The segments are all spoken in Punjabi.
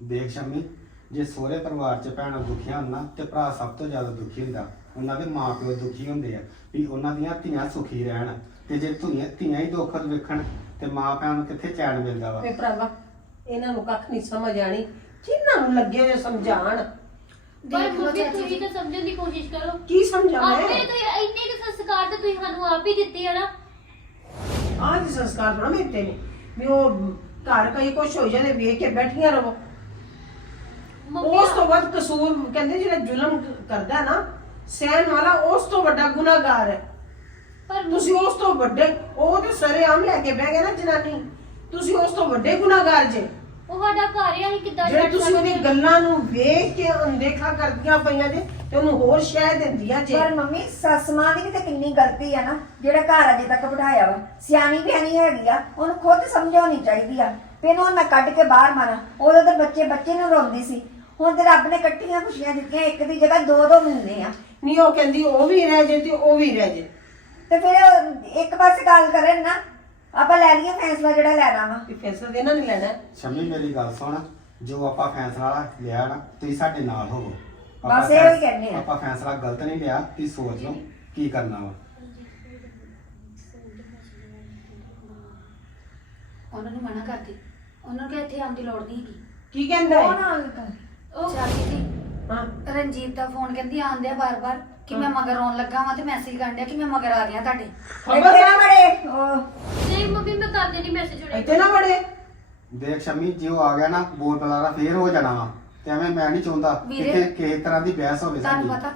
ਦੇਖ ਸ਼ਮੀ ਜੇ ਸਹੁਰੇ ਪਰਿਵਾਰ 'ਚ ਭੈਣਾਂ ਦੁਖੀਆਂ ਹੋਣ ਨਾ ਤੇ ਭਰਾ ਸਭ ਤੋਂ ਜ਼ਿਆਦਾ ਦੁਖੀ ਹੁੰਦਾ। ਉਹਨਾਂ ਦੇ ਮਾਪਿਓ ਦੁਖੀ ਹੁੰਦੇ ਆ ਵੀ ਉਹਨਾਂ ਦੀਆਂ ਧੀਆਂ ਸੁਖੀ ਰਹਿਣ। ਤੇ ਜੇ ਧੀਆਂ ਧੀਆਂ ਹੀ ਦੁੱਖ ਵੇਖਣ ਤੇ ਮਾਪਿਆਂ ਨੂੰ ਕਿੱਥੇ ਚੈਨ ਮਿਲਦਾ ਵਾ? ਵੇ ਭਰਾਵਾ ਇਹਨਾਂ ਨੂੰ ਕੱਖ ਨਹੀਂ ਸਮਝ ਆਣੀ ਜਿਨ੍ਹਾਂ ਨੂੰ ਲੱਗੇ ਹੋਏ ਸਮਝਾਣ ਪਰ ਦੇਖ ਲਓ ਮੰਮੀ ਚਾਚੀ ਤੁਸੀਂ ਤਾਂ ਸਮਝਣ ਦੀ ਕੋਸ਼ਿਸ਼ ਕਰੋ। ਕੀ ਸਮਝਾਵਾਂ ਆਪੇ ਤਾਂ ਇੰਨੇ ਕੁ ਸੰਸਕਾਰ ਤਾਂ ਤੁਸੀਂ ਸਾਨੂੰ ਆਪ ਹੀ ਦਿੱਤੇ ਆ ਨਾ। ਆਹ ਜੀ ਸੰਸਕਾਰ ਥੋੜਾ ਮਿਲਤੇ ਨੇ ਵੀ ਉਹ ਘਰ ਕਈ ਕੁਛ ਹੋ ਜਾਣੇ ਵੇਖ ਕੇ ਬੈਠੀਆਂ ਰਹੋ। ਮੰਮੀ ਉਸ ਤੋਂ ਵੱਧ ਕਸੂਰ ਕਹਿੰਦੇ ਜਿਹੜਾ ਜ਼ੁਲਮ ਕਰਦਾ ਨਾ ਸਹਿਣ ਵਾਲਾ ਉਸ ਤੋਂ ਵੱਡਾ ਗੁਨਾਹਗਾਰ ਹੈ। ਪਰ ਤੁਸੀਂ ਉਸ ਤੋਂ ਵੱਡੇ ਉਹ ਤੇ ਸਰੇ ਆਮ ਲੈ ਕੇ ਬਹਿ ਗਏ ਨਾ ਜਨਾਨੀ। ਤੁਸੀਂ ਉਸ ਤੋਂ ਵੱਡੇ ਗੁਨਾਹਗਾਰ ਜੇ। ਉਹ ਸਾਡਾ ਘਰ ਆ ਅਸੀਂ ਕਿੱਦਾਂ ਛੱਡ ਤੁਸੀਂ ਉਹਦੀ ਸਕਦੇ? ਹਾਂ? ਗੱਲਾਂ ਨੂੰ ਵੇਖ ਕੇ ਅਣਦੇਖਾ ਕਰਦੀਆਂ ਪਈਆਂ ਜੇ ਤੇ ਉਹਨੂੰ ਹੋਰ ਸ਼ਹਿ ਦਿੰਦੀਆਂ ਜੇ। ਪਰ ਮੰਮੀ ਸੱਸ ਮਾਂ ਦੀ ਵੀ ਤਾਂ ਕਿੰਨੀ ਗਲਤੀ ਆ ਨਾ ਜਿਹੜਾ ਘਰ ਅਜੇ ਤੱਕ ਬਿਠਾਇਆ ਵਾ। ਸਿਆਣੀ ਵੀ ਨਹੀਂ ਹੈਗੀ ਆ ਉਹਨੂੰ ਖੁਦ ਸਮਝਾਉਣੀ ਚਾਹੀਦੀ ਆ। ਵੀ ਇਹਨੂੰ ਮੈਂ ਕੱਢ ਕੇ ਬਾਹਰ ਮਾਰਾਂ। ਉਦੋਂ ਤਾਂ ਬੱਚੇ ਬੱਚੇ ਨੂੰ ਰੋਂਦੀ ਸੀ। ਹੁਣ ਤੇ ਰੱਬ ਨੇ ਇਕੱਠੀਆਂ ਖੁਸ਼ੀਆਂ ਦਿੱਤੀਆਂ ਇੱਕ ਦੀ ਜਗ੍ਹਾ ਦੋ ਦੋ ਮਿਲਦੇ ਆ। ਨਹੀਂ ਉਹ ਕਹਿੰਦੀ ਉਹ ਵੀ ਰਹਿ ਜੇ ਤੇ ਉਹ ਵੀ ਰਹਿ ਜੇ। ਤੇ ਫਿਰ ਇੱਕ ਪਾਸੇ ਗੱਲ ਕਰਨ ਨਾ ਆਪਾਂ ਲੈ ਲਈਏ ਫੈਸਲਾ ਜਿਹੜਾ ਲੈਣਾ ਵਾ। ਤੇ ਫੈਸਲਾ ਤੇ ਇਹਨਾਂ ਨੇ ਲੈਣਾ ਹੈ। ਸ਼ਮੀ ਮੇਰੀ ਗੱਲ ਸੁਣ ਜੋ ਆਪਾਂ ਫੈਸਲਾ ਲਿਆ ਨਾ ਤੁਸੀਂ ਸਾਡੇ ਨਾਲ ਹੋਵੋ। ਆਪਾਂ ਬਸ ਇਹੋ ਹੀ ਫੈਸ- ਕਹਿੰਦੇ ਆ। ਆਪਾਂ ਫੈਸਲਾ ਗਲਤ ਨਹੀਂ ਲਿਆ ਤੁਸੀਂ ਸੋਚ ਲਓ ਕੀ ਕਰਨਾ ਵਾ। ਉਹਨਾਂ ਨੂੰ ਮਨਾ ਕਰਦੀ ਉਹਨਾਂ ਨੂੰ ਕਿ ਇੱਥੇ ਆਉਣ ਦੀ ਲੋੜ ਨਹੀਂ ਹੈਗੀ। ਕੀ ਕਹਿੰਦਾ ਉਹ ਹੈ ਨਾ ਉਹ ਚਾਚੀ ਜੀ ਹਾਂ। ਰਣਜੀਤ ਦਾ ਫੋਨ ਕਹਿੰਦੀ ਆਂਦੇ ਆ ਬਾਰ-ਬਾਰ ਕਿ ਮੈਂ ਮਗਰ ਆਉਣ ਲੱਗਾ ਵਾਂ ਤੇ ਮੈਸੇਜ ਕਰਨ ਡਿਆ ਕਿ ਮੈਂ ਮਗਰ ਆ ਗਿਆ ਤੁਹਾਡੇ। ਖਬਰ ਇੱਥੇ ਨਾ ਬੜੇ। ਉਹ ਨਹੀਂ ਮੰਮੀ ਮੈਂ ਕਰ ਦੇਣੀ ਮੈਸੇਜ ਹੁਣੇ। ਇੱਥੇ ਨਾ ਵੜੇ ਦੇਖ ਸ਼ਮੀ ਜੇ ਉਹ ਆ ਗਿਆ ਨਾ ਬੋਲ ਬਲਾਰਾ ਫੇਰ ਹੋ ਜਾਣਾ ਵਾ। ਤੇ ਐਵੇਂ ਮੈਂ ਨਹੀਂ ਚਾਹੁੰਦਾ ਵੀਰੇ, ਕਿ ਕਿਸੇ ਤਰ੍ਹਾਂ ਦੀ ਬਹਿਸ ਹੋਵੇ ਤੁਹਾਨੂੰ ਸਾਡੀ। ਪਤਾ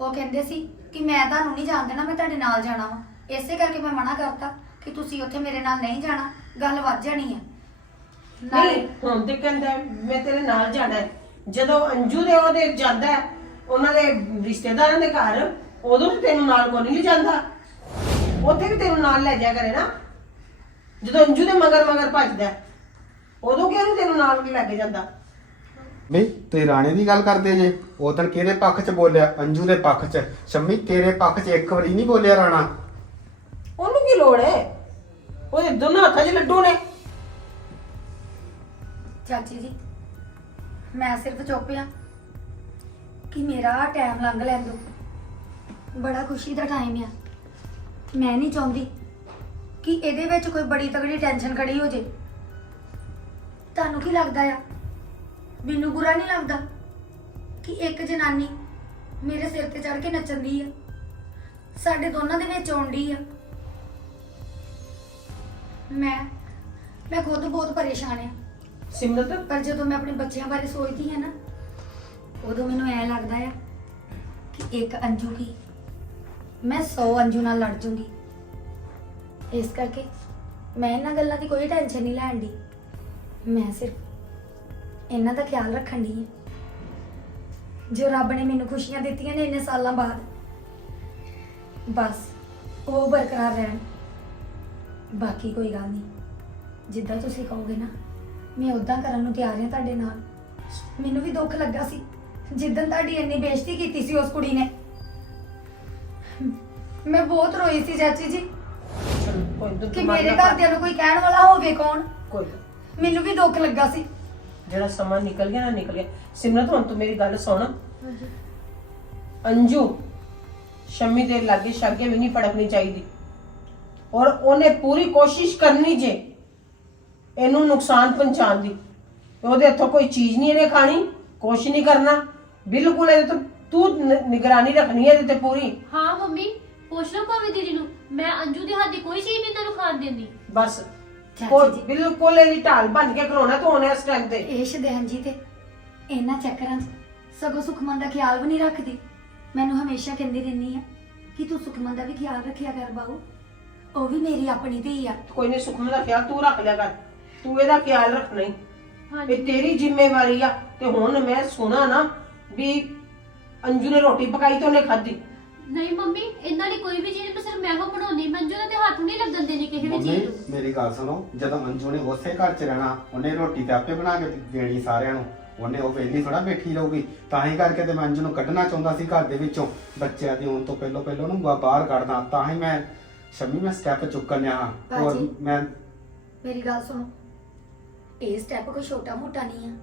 ਉਹ ਕਹਿੰਦੇ ਸੀ ਕਿ ਮੈਂ ਤੁਹਾਨੂੰ ਨਹੀਂ ਜਾਣ ਦੇਣਾ ਮੈਂ ਤੁਹਾਡੇ ਨਾਲ ਜਾਣਾ ਵਾ। ਇਸੇ ਕਰਕੇ ਮੈਂ ਮਨਾ ਕਰਤਾ ਕਿ ਤੁਸੀਂ ਉੱਥੇ ਮੇਰੇ ਨਾਲ ਨਹੀਂ ਜਾਣਾ ਗੱਲ ਵੱਧ ਜਾਣੀ ਹੈ ਨਾਲੇ ਨਹੀਂ ਹੁਣ ਤੇ ਕਹਿੰਦਾ ਮੈਂ ਤੇਰੇ ਨਾਲ ਜਾਣਾ ਹੈ। ਜਦੋਂ ਅੰਜੂ ਦੇ ਉਹਦੇ ਜਾਂਦਾ ਹੈ, ਉਹਨਾਂ ਦੇ ਰਿਸ਼ਤੇਦਾਰਾਂ ਦੇ ਘਰ ਉਦੋਂ ਵੀ ਤੈਨੂੰ ਨਾਲ ਕੋਈ ਨਹੀਂ ਜਾਂਦਾ। ਉੱਥੇ ਵੀ ਤੈਨੂੰ ਨਾਲ ਲੈ ਜਾ ਕਰੇ ਨਾ। ਜਦੋਂ ਅੰਜੂ ਦੇ ਮਗਰ ਮਗਰ ਭੱਜਦਾ ਹੈ, ਉਦੋਂ ਕਿਉਂ ਨੀ ਤੈਨੂੰ ਨਾਲ ਲੈ ਕੇ ਜਾਂਦਾ? ਨਹੀਂ ਤੁਸੀਂ ਰਾਣੇ ਦੀ ਗੱਲ ਕਰਦੇ ਜੇ। ਉਹ ਤਾਂ ਕਿਹਦੇ ਪੱਖ 'ਚ ਬੋਲਿਆ? ਅੰਜੂ ਦੇ ਪੱਖ 'ਚ। ਸ਼ਮੀ ਤੇਰੇ ਪੱਖ 'ਚ ਇੱਕ ਵਾਰੀ ਨਹੀਂ ਬੋਲਿਆ ਰਾਣਾ। ਉਹਨੂੰ ਕੀ ਲੋੜ ਹੈ? ਉਹਦੇ ਦੋਨੋਂ ਹੱਥਾਂ 'ਚ ਲੱਡੂ ਨੇ। ਚਾਚੀ ਜੀ ਮੈਂ ਸਿਰਫ ਚੁੱਪ ਆ ਕਿ ਮੇਰਾ ਟਾਈਮ ਲੰਘ ਲੈਣ ਦੋ। ਬੜਾ ਖੁਸ਼ੀ ਦਾ ਟਾਈਮ ਆ। ਮੈਂ ਨਹੀਂ ਚਾਹੁੰਦੀ ਕਿ ਇਹਦੇ ਵਿੱਚ ਕੋਈ ਬੜੀ ਤਗੜੀ ਟੈਨਸ਼ਨ ਖੜੀ ਹੋ ਜੇ। ਤੁਹਾਨੂੰ ਕੀ ਲੱਗਦਾ ਆ? ਮੈਨੂੰ ਬੁਰਾ ਨਹੀਂ ਲੱਗਦਾ ਕਿ ਇੱਕ ਜਨਾਨੀ ਮੇਰੇ ਸਿਰ ਤੇ ਚੜ ਕੇ ਨੱਚਣ ਦੀ ਆ? ਸਾਡੇ ਦੋਨਾਂ ਦੇ ਵਿੱਚ ਆਉਂਦੀ ਆ? ਮੈਂ ਮੈਂ ਖੁਦ ਬਹੁਤ ਪਰੇਸ਼ਾਨ ਆ। ਸਿਮਰਤ? ਪਰ ਜਦੋਂ ਮੈਂ ਆਪਣੇ ਬੱਚਿਆਂ ਬਾਰੇ ਸੋਚਦੀ ਹਾਂ ਨਾ, ਉਦੋਂ ਮੈਨੂੰ ਐ ਲੱਗਦਾ ਆ ਕਿ ਇੱਕ ਅੰਜੂ ਕੀ? ਮੈਂ 100 ਅੰਜੂ ਨਾਲ ਲੜ ਜੂੰਗੀ। ਇਸ ਕਰਕੇ ਮੈਂ ਇਹਨਾਂ ਗੱਲਾਂ ਦੀ ਕੋਈ ਟੈਨਸ਼ਨ ਨਹੀਂ ਲੈਣ ਦੀ ਮੈਂ ਸਿਰਫ ਇਹਨਾਂ ਦਾ ਖਿਆਲ ਰੱਖਣ ਦੀ ਹੈ। ਜੋ ਰੱਬ ਨੇ ਮੈਨੂੰ ਖੁਸ਼ੀਆਂ ਦਿੱਤੀਆਂ ਨੇ ਇੰਨੇ ਸਾਲਾਂ ਬਾਅਦ। ਬਸ, ਉਹ ਬਰਕਰਾਰ ਰਹਿਣ। ਬਾਕੀ ਕੋਈ ਗੱਲ ਨਹੀਂ। ਜਿੱਦਾਂ ਤੁਸੀਂ ਕਹੋਗੇ ਨਾ। ਮੈਂ ਉਦਾਂ ਕਰਨ ਨੂੰ ਤਿਆਰ ਹਾਂ ਤੁਹਾਡੇ ਨਾਲ। ਮੈਨੂੰ ਵੀ ਦੁੱਖ ਲੱਗਾ ਸੀ। ਜਿੱਦਣ ਤੁਹਾਡੀ ਇੰਨੀ ਬੇਇੱਜ਼ਤੀ ਕੀਤੀ ਸੀ ਉਸ ਕੁੜੀ ਨੇ। ਮੈਂ ਬਹੁਤ ਰੋਈ ਸੀ ਚਾਚੀ ਜੀ। ਚਲੋ, ਕੋਈ ਕਿ ਮੇਰੇ। ਘਰਦਿਆਂ ਨੂੰ ਕੋਈ ਕਹਿਣ ਵਾਲਾ ਹੋਵੇ ਕੌਣ? ਕੋਈ ਨੀ। ਮੈਨੂੰ ਵੀ ਦੁੱਖ ਲੱਗਾ ਸੀ। ਜਿਹੜਾ ਸਮਾਂ ਨਿਕਲ ਗਿਆ ਨਾ ਨਿਕਲ ਗਿਆ। ਸਿਮਰਤ ਹੁਣ ਤੂੰ ਮੇਰੀ ਗੱਲ ਸੁਣ। ਅੰਜੂ ਸ਼ਮੀ ਦੇ ਲਾਗੇ ਛਾਗੇ ਵੀ ਨਹੀਂ ਫੜਕਣੀ ਚਾਹੀਦੀ। ਔਰ ਉਹਨੇ ਪੂਰੀ ਕੋਸ਼ਿਸ਼ ਕਰਨੀ ਜੇ। ਇਹਨੂੰ ਨੁਕਸਾਨ ਪਹੁੰਚਾਉਣ ਦੀ। ਉਹਦੇ ਹੱਥੋਂ ਕੋਈ ਚੀਜ਼ ਨਹੀਂ ਇਹਨੇ ਖਾਣੀ ਕੁਛ ਨਹੀਂ ਕਰਨਾ। ਬਿਲਕੁਲ ਇਹਦੇ ਤੋਂ ਤੂੰ ਨ- ਨਿਗਰਾਨੀ ਰੱਖਣੀ ਹੈ ਇਹਦੇ ਤੇ ਪੂਰੀ। ਹਾਂ ਮੰਮੀ ਪੁੱਛ ਲਓ ਭਾਵੇਂ ਦੀਦੀ ਨੂੰ ਮੈਂ ਅੰਜੂ ਦੇ ਹੱਥ ਦੀ ਕੋਈ ਚੀਜ਼ ਨਹੀਂ ਤੈਨੂੰ ਖਾਣ ਦਿੰਦੀ। ਬਸ ਚਾਚੀ ਕੋਈ ਜੀ। ਬਿਲਕੁਲ ਇਹਦੀ ਢਾਲ ਬਣ ਕੇ ਖਲੋਣਾ ਤੂੰ ਹੁਣ ਇਸ ਟਾਈਮ ਤੇ। ਇਹ ਸ਼ਦੈਨ ਜੀ ਤੇ ਇਹਨਾਂ ਚੱਕਰਾਂ 'ਚ ਸਗੋਂ ਸੁਖਮਨ ਦਾ ਖਿਆਲ ਵੀ ਨਹੀਂ ਰੱਖਦੀ। ਮੈਨੂੰ ਹਮੇਸ਼ਾ ਕਹਿੰਦੀ ਰਹਿੰਦੀ ਆ ਕਿ ਤੂੰ ਸੁਖਮਨ ਦਾ ਵੀ ਖਿਆਲ ਰੱਖਿਆ ਕਰ ਬਾਊ। ਉਹ ਵੀ ਮੇਰੀ ਆਪਣੀ ਧੀ ਆ। ਕੋਈ ਨਹੀਂ ਸੁਖਮਨ ਦਾ ਖਿਆਲ ਤੂੰ ਰੱਖ ਲਿਆ ਕਰ। ਤੂੰ ਇਹਦਾ ਖਿਆਲ ਰੱਖਣਾ ਹੀ ਹਾਂਜੀ। ਇਹ ਤੇਰੀ ਜ਼ਿੰਮੇਵਾਰੀ ਆ ਤੇ ਹੁਣ ਮੈਂ ਸੁਣਾ ਨਾ ਵੀ ਅੰਜੂ ਨੇ ਰੋਟੀ ਪਕਾਈ ਤੇ ਉਹਨੇ ਖਾਧੀ। ਨਹੀਂ ਮੰਮੀ ਇਹਨਾਂ ਦੀ ਕੋਈ ਵੀ ਚੀਜ਼ ਨੂੰ ਸਿਰਫ ਮੈਂ ਕੋ ਬਣਾਉਣੀ ਮੈਂ ਅੰਜੂ ਦੇ ਤੇ ਹੱਥ ਨਹੀਂ ਲੱਗਣ ਦੇਣੀ ਕਿਸੇ ਵੀ ਮੰਮੀ ਚੀਜ਼ ਨੂੰ। ਮੇਰੀ ਗੱਲ ਸੁਣੋ ਜਦੋਂ ਅੰਜੂ ਨੇ ਉਸੇ ਘਰ 'ਚ ਰਹਿਣਾ ਉਹਨੇ ਰੋਟੀ ਤੇ ਆਪੇ ਬਣਾ ਕੇ ਦੇਣੀ ਸਾਰਿਆਂ ਨੂੰ। ਉਹਨੇ ਉਹ ਵੇਲੀ ਥੋੜਾ ਬੈਠੀ ਰਹੂਗੀ। ਤਾਂ ਹੀ ਕਰਕੇ ਤੇ ਮੈਂ ਅੰਜੂ ਨੂੰ ਕੱਢਣਾ ਚਾਹੁੰਦਾ ਸੀ ਘਰ ਦੇ ਵਿੱਚੋਂ। ਬੱਚਿਆਂ ਦੀ ਹੋਣ ਤੋਂ ਪਹਿਲਾਂ ਪਹਿਲਾਂ ਉਹਨੂੰ ਬਾ- ਬਾਹਰ ਕੱਢਦਾ। ਤਾਂ ਹੀ ਮੈਂ ਸ਼ਮੀ ਮੈਂ ਸਟੈਪ ਚੁੱਕਣ ਲਿਆ ਹਾਂ। ਭਾਜੀ। ਮੈਂ ਮੇਰੀ ਗੱਲ ਸੁਣੋ। ਇਹ ਸਟੈਪ ਕੋਈ ਛੋਟਾ ਮੋਟਾ ਨਹੀਂ ਆ।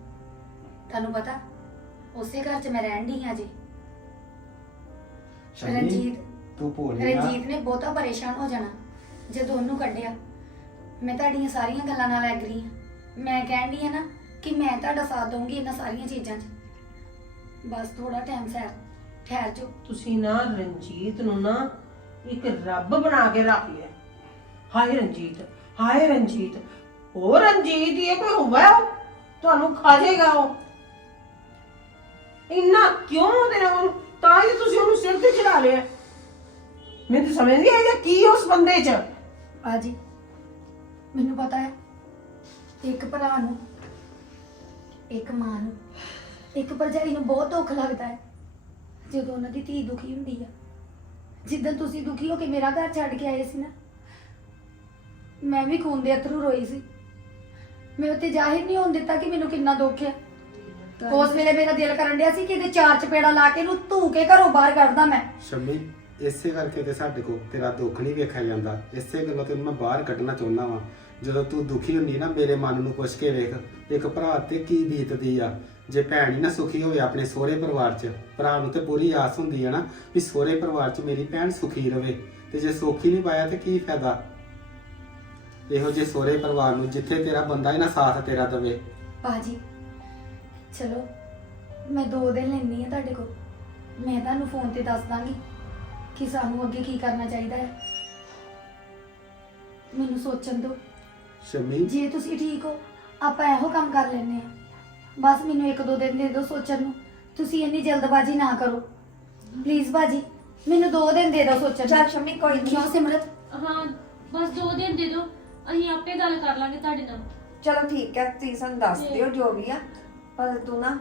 ਤੁਹਾਨੂੰ ਪਤਾ ਉਸੇ ਘਰ 'ਚ ਮੈਂ ਰਹਿਣ ਦੀ ਹਾਂ ਜੀ। ਰਣਜੀਤ ਤੂੰ ਭੋਲੀ ਨਾ ਰਣਜੀਤ ਨੇ ਬਹੁਤਾ ਪਰੇਸ਼ਾਨ ਹੋ ਜਾਣਾ ਜਦੋਂ ਉਹਨੂੰ ਕੱਢਿਆ। ਮੈਂ ਤੁਹਾਡੀਆਂ ਸਾਰੀਆਂ ਗੱਲਾਂ ਨਾਲ ਐਗਰੀ ਹਾਂ। ਮੈਂ ਕਹਿਣ ਦੀ ਹਾਂ ਨਾ ਕਿ ਮੈਂ ਤੁਹਾਡਾ ਸਾਥ ਦਊਂਗੀ ਇਹਨਾਂ ਸਾਰੀਆਂ ਚੀਜ਼ਾਂ 'ਚ। ਬਸ ਥੋੜਾ ਟਾਈਮ ਸੈਰ ਠਹਿਰ ਜਾਓ। ਤੁਸੀਂ ਨਾ ਰਣਜੀਤ ਨੂੰ ਨਾ ਇੱਕ ਰੱਬ ਬਣਾ ਕੇ ਰੱਖ ਲਿਆ। ਹਾਏ ਰਣਜੀਤ ਹਾਏ ਰਣਜੀਤ। ਉਹ ਰਣਜੀਤ ਇਹ ਕੋਈ ਹੋਵੇ ਉਹ? ਤੁਹਾਨੂੰ ਖਾ ਜਾਏਗਾ ਉਹ। ਇੰਨਾ ਕਿਉਂ ਉਹਦੇ ਨਾਲ ਉਹਨੂੰ- ਤਾਂ ਹੀ ਤੁਸੀਂ ਉਹਨੂੰ ਸਿਰ ਤੇ ਚੜਾ ਲਿਆ। ਮੈਨੂੰ ਤਾਂ ਸਮਝ ਨਹੀਂ ਆਇਆ ਕੀ ਉਸ ਬੰਦੇ 'ਚ। ਬਾਜੀ, ਮੈਨੂੰ ਪਤਾ ਹੈ, ਇੱਕ ਭਰਾ ਨੂੰ, ਇੱਕ ਮਾਂ ਨੂੰ, ਇੱਕ ਭਰਜਾਈ ਨੂੰ ਬਹੁਤ ਦੁੱਖ ਲੱਗਦਾ ਹੈ। ਜਦੋਂ ਉਹਨਾਂ ਦੀ ਧੀ ਦੁਖੀ ਹੁੰਦੀ ਆ ਜਿੱਦਾਂ ਤੁਸੀਂ ਦੁਖੀ ਹੋ ਕੇ ਮੇਰਾ ਘਰ ਛੱਡ ਕੇ ਆਏ ਸੀ ਨਾ, ਮੈਂ ਵੀ ਖੂਨ ਦੇ ਅਥਰੂ ਰੋਈ ਸੀ। ਮੈਂ ਉੱਤੇ ਜ਼ਾਹਿਰ ਨਹੀਂ ਹੋਣ ਦਿੱਤਾ ਕਿ ਮੈਨੂੰ ਕਿੰਨਾ ਦੁੱਖ ਹੈ। ਉਸ ਵੇਲੇ ਮੇਰਾ ਦਿਲ ਕਰਨ ਡਿਆ ਸੀ ਕਿ ਇਹਦੇ ਚਾਰ ਚਪੇੜਾ ਲਾ ਕੇ ਇਹਨੂੰ ਧੂ ਕੇ ਘਰੋਂ ਬਾਹਰ ਕੱਢਦਾ ਮੈਂ। ਸ਼ਮੀ ਇਸੇ ਕਰਕੇ ਤੇ ਸਾਡੇ ਕੋਲ ਤੇਰਾ ਦੁੱਖ ਨਹੀਂ ਵੇਖਿਆ ਜਾਂਦਾ। ਇਸੇ ਗੱਲੋਂ ਤੈਨੂੰ ਮੈਂ ਬਾਹਰ ਕੱਢਣਾ ਚਾਹੁੰਦਾ ਵਾਂ। ਜਦੋਂ ਤੂੰ ਦੁਖੀ ਹੁੰਦੀ ਨਾ ਮੇਰੇ ਮਨ ਨੂੰ ਪੁੱਛ ਕੇ ਵੇਖ ਇੱਕ ਭਰਾ ਤੇ ਕੀ ਬੀਤਦੀ ਆ? ਜੇ ਭੈਣ ਹੀ ਨਾ ਸੁਖੀ ਹੋਵੇ ਆਪਣੇ ਸਹੁਰੇ ਪਰਿਵਾਰ 'ਚ ਭਰਾ ਨੂੰ ਤੇ ਪੂਰੀ ਆਸ ਹੁੰਦੀ ਆ ਨਾ ਵੀ ਸਹੁਰੇ ਪਰਿਵਾਰ 'ਚ ਮੇਰੀ ਭੈਣ ਸੁਖੀ ਰਵੇ। ਤੇ ਜੇ ਸੁਖੀ ਨਹੀਂ ਪਾਇਆ ਤੇ ਕੀ ਫਾਇਦਾ? ਇਹੋ ਜੇ ਸਹੁਰੇ ਪਰਿਵਾਰ ਨੂੰ ਜਿੱਥੇ ਤੇਰਾ ਬੰਦਾ ਹੀ ਨਾ ਸਾਥ ਤੇਰਾ ਦਵੇ। ਬਾਜੀ ਚਲੋ ਮੈਂ ਦੋ ਦਿਨ ਲੈਣੀ ਆ ਤੁਹਾਡੇ ਕੋਲ। ਮੈਂ ਤੁਹਾਨੂੰ ਫੋਨ ਤੇ ਦੱਸ ਦਾਂਗੀ ਕਿ ਸਾਨੂੰ ਅੱਗੇ ਕੀ ਕਰਨਾ ਚਾਹੀਦਾ ਹੈ। ਮੈਨੂੰ ਸੋਚਣ ਦਿਓ। ਸ਼ਮੀ? ਜੇ ਤੁਸੀਂ ਠੀਕ ਹੋ ਆਪਾਂ ਇਹੋ ਕੰਮ ਕਰ ਲੈਨੇ ਆ ਬਸ ਮੈਨੂੰ ਇੱਕ ਦੋ ਦਿਨ ਦੇ ਦਿਓ ਸੋਚਣ ਨੂੰ। ਤੁਸੀਂ ਇੰਨੀ ਜਲਦਬਾਜ਼ੀ ਨਾ ਕਰੋ। ਪਲੀਜ਼ ਬਾਜੀ ਮੈਨੂੰ ਦੋ ਦਿਨ ਦੇ ਦਿਓ ਸੋਚਣ ਚੱਲ ਨੂੰ ਸ਼ਮੀ ਕੋਈ ਨਹੀਂ। ਕਿਉਂ ਸਿਮਰਤ? ਹਾਂ ਬਸ ਦੋ ਦਿਨ ਦੇ ਦਿਓ। ਅਸੀਂ ਆਪੇ ਗੱਲ ਕਰ ਲਾਂਗੇ ਤੁਹਾਡੇ ਨਾਲ। ਚਲੋ ਠੀਕ ਹੈ ਤੁਸੀਂ ਸਾਨੂੰ ਦੱਸ ਦਿਓ ਜੋ ਵੀ ਆ ਪਰ ਤੂੰ ਨਾ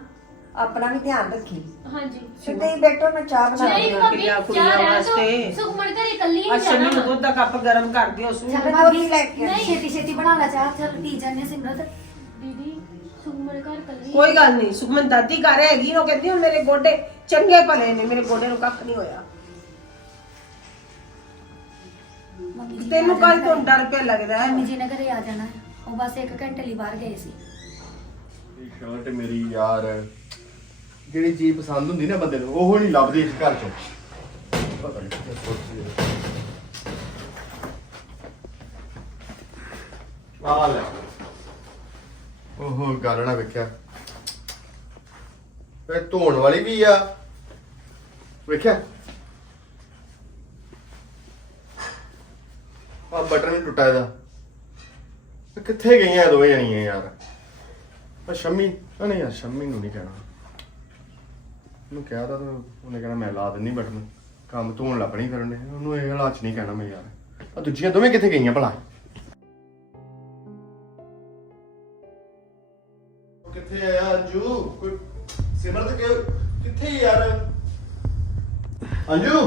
ਆਪਣਾ ਵੀ ਧਿਆਨ ਰੱਖੀ। ਹਾਂਜੀ। ਸਿੱਧੇ ਹੀ ਬੈਠੋ ਮੈਂ ਚਾਹ ਬਣਾ ਨਹੀਂ ਰਹੀ ਮੰਮੀ ਕੁੜੀਆਂ- ਚਾਹ ਕੁੜੀਆਂ ਰਹਿ ਵਾਸਤੇ। ਦੋ ਸੁਖਮਣ ਘਰੇ ਇਕੱਲੀ ਨਹੀਂ ਅੱਛਾ ਜਾਣਾ ਮੈਨੂੰ ਦੁੱਧ ਦਾ ਕੱਪ ਗਰਮ ਕਰ ਦਿਓ ਸੂ ਚੱਲ ਮੈਂ ਭਾਬੀ ਲੈ ਕੇ ਨਹੀਂ। ਛੇਤੀ ਛੇਤੀ ਬਣਾ ਲੈ ਚਾਹ ਚੱਲ ਪੀ ਜਾਂਦੇ ਸਿਮਰਤ। ਦੀਦੀ ਸੁਖਮਣ ਘਰ ਇਕੱਲੀ ਕੋਈ ਗੱਲ ਨਹੀਂ ਸੁਖਮਨ ਦਾਦੀ ਘਰ ਹੈਗੀ ਉਹ ਕਹਿੰਦੀ ਹੁਣ ਮੇਰੇ ਗੋਡੇ ਚੰਗੇ ਭਲੇ ਨੇ ਮੇਰੇ ਗੋਡੇ ਨੂੰ ਕੱਖ ਨਹੀਂ ਹੋਇਆ। ਮੰਮੀ ਜੀ ਤੈਨੂੰ ਕੱਲ ਤੋਂ ਡਰ ਪਿਆ ਲੱਗਦਾ ਹੈ। ਮੰਮੀ ਜੀ ਨੇ ਘਰੇ ਆ ਜਾਣਾ। ਹੈ। ਉਹ ਬਸ ਇੱਕ ਘੰਟੇ ਲਈ ਬਾਹਰ ਗਏ ਸੀ। ਇਹ ਸ਼ਰਟ ਮੇਰੀ ਯਾਰ ਜਿਹੜੀ ਚੀਜ਼ ਪਸੰਦ ਹੁੰਦੀ ਨਾ ਬੰਦੇ ਨੂੰ ਉਹ ਨਹੀਂ ਲੱਭਦੀ ਇਸ ਘਰ ਚੋਂ। ਪਤਾ ਨਹੀਂ ਕਿੱਥੇ ਸੋਚੀ ਆ। ਲੈ। ਉਹ ਗੱਲ ਨਾ ਵੇਖਿਆ। ਇਹ ਧੋਣ ਵਾਲੀ ਵੀ ਆ। ਵੇਖਿਆ? ਆ ਬਟਨ ਵੀ ਟੁੱਟਾ ਇਹਦਾ। ਇਹ ਕਿੱਥੇ ਗਈਆਂ ਦੋਵੇਂ ਜਣੀਆਂ ਯਾਰ? ਆ ਸ਼ੰਮੀ ਆ ਨਹੀਂ ਯਾਰ ਸ਼ੰਮੀ ਨੂੰ ਨਹੀਂ ਕਹਿਣਾ। ਉਹਨੂੰ ਕਿਹਾ ਤਾਂ ਉਹਨੇ ਕਹਿਣਾ ਮੈਂ ਲਾ ਦਿੰਨੀ ਬਟਨ। ਕੰਮ ਧੋਣ ਲੱਪਣੀ ਕਰਨ ਦੇ ਉਹਨੂੰ ਇਹ ਹਾਲਾਤ 'ਚ ਨਹੀਂ ਕਹਿਣਾ ਮੈਂ ਯਾਰ। ਆ ਦੂਜੀਆਂ ਦੋਵੇਂ ਕਿੱਥੇ ਗਈਆਂ ਭਲਾ? ਕਿੱਥੇ ਆਇਆ ਅੰਜੂ? ਕੋਈ ਸਿਮਰਤ ਕਿ ਕਿੱਥੇ ਯਾਰ? ਅੰਜੂ?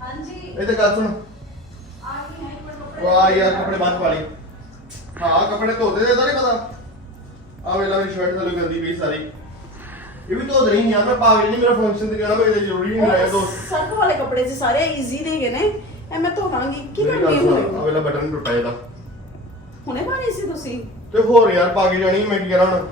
ਹਾਂਜੀ। ਇਹ ਤਾਂ ਗੱਲ ਸੁਣ। ਵਾਹ ਯਾਰ ਕੱਪੜੇ ਬਾਤ ਪਾ ਲਈ ਹਾਂ ਕੱਪੜੇ ਧੋਦੇ ਦੇ ਤਾਂ ਨਹੀਂ ਪਤਾ। ਆ ਵੇਲਾ ਮੇਰੀ ਸ਼ਰਟ ਥੱਲੇ ਗੰਦੀ ਪਈ ਸਾਰੀ। ਇਹ ਵੀ ਧੋ ਨਹੀਂ ਯਾਰ ਮੈਂ ਪਾਗਲ ਨਹੀਂ ਮੇਰਾ ਫੰਕਸ਼ਨ ਤੇ ਜਾਣਾ ਮੇਰੇ ਤੇ ਜ਼ਰੂਰੀ ਨਹੀਂ ਲਾਇਆ ਦੋ ਸਰਫ ਵਾਲੇ ਕੱਪੜੇ ਚ ਸਾਰੇ ਈਜ਼ੀ ਦੇ ਗਏ ਨੇ ਐ ਮੈਂ ਧੋਵਾਂਗੀ। ਕੀ ਕਰਨੀ ਹੁਣ? ਆਹ ਵੇਲਾ ਬਟਨ ਟੁੱਟਾ ਇਹਦਾ। ਹੁਣੇ ਪਾਣੀ ਸੀ ਤੁਸੀਂ? ਤੇ ਹੋਰ ਯਾਰ ਪਾਗਲ ਜਾਣੀ ਮੈਂ ਕੀ ਕਰਾਂ ਹੁਣ?